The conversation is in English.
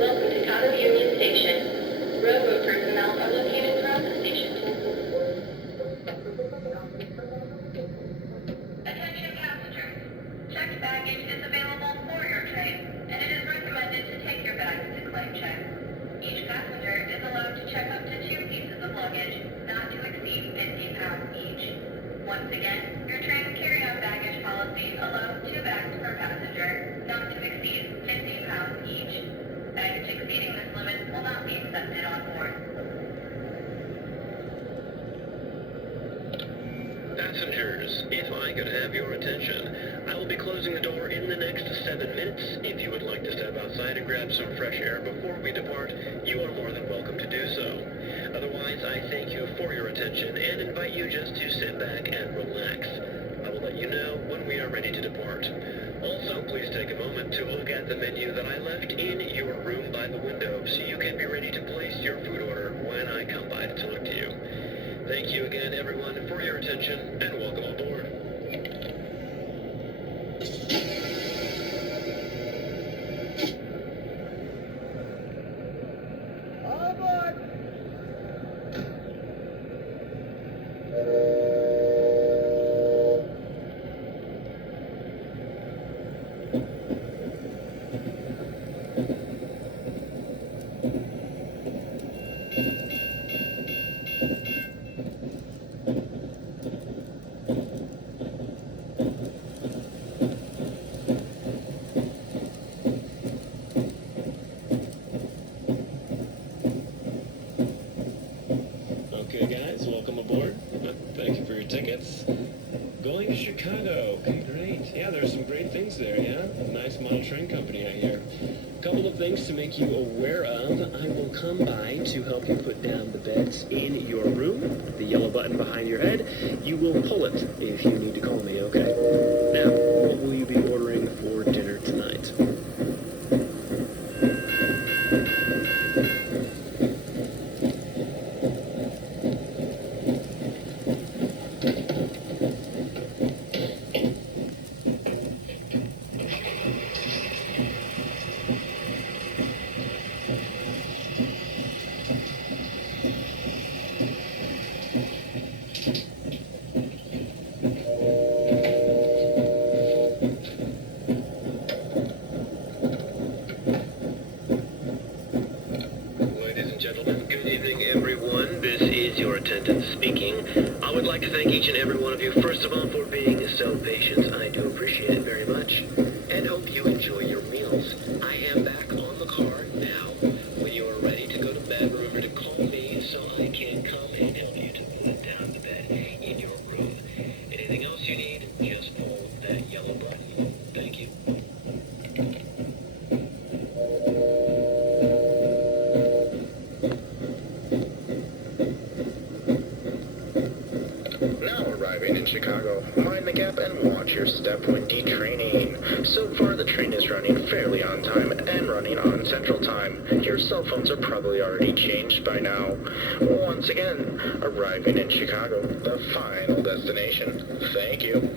Welcome to Kato Union Station. Railroad personnel are located throughout the station. Attention passengers. Checked baggage is available for your train, and it is recommended to take your bags to claim check. Each passenger is allowed to check up to 2 pieces of luggage, not to exceed 50 pounds each. Once again, your train carry-on baggage policy allows 2 bags per passenger, not to exceed 50 pounds each. Baggage exceeding this limit will not be accepted on board. Passengers, if I could have your attention, I will be closing the door in the next 7 minutes. If you would like to step outside and grab some fresh air before we depart, you are more than welcome to do so. Otherwise, I thank you for your attention and invite you just to sit back and relax. I will let you know when we are ready to depart. Also, please take a moment to look at the menu that I left in your room by the window so you can be ready to place your food order when I come by to talk to you. Thank you again, everyone, for your attention, and welcome aboard. Okay, guys, welcome aboard. Thank you for your tickets. Going to Chicago. Okay, great. Yeah, there's some great things there, yeah? Nice model train company out here. A couple of things to make you aware of. I will come by to help you put down the beds in your room. The yellow button behind your head. You will pull it if you need to call me, okay? Now, what will you be ordering for dinner tonight? Speaking. I would like to thank each and every one of you, first of all, for being so patient. I do appreciate it very much, and hope you enjoy your meals. I am back on the car now. When you are ready to go to bed, remember to call me so I can come and help you to put down the bed in your room. Anything else you need, just pull that yellow button. Thank you. In Chicago, mind the gap and watch your step when detraining. So far, the train is running fairly on time and running on Central Time. Your cell phones are probably already changed by now. Once again, arriving in Chicago, the final destination. Thank you.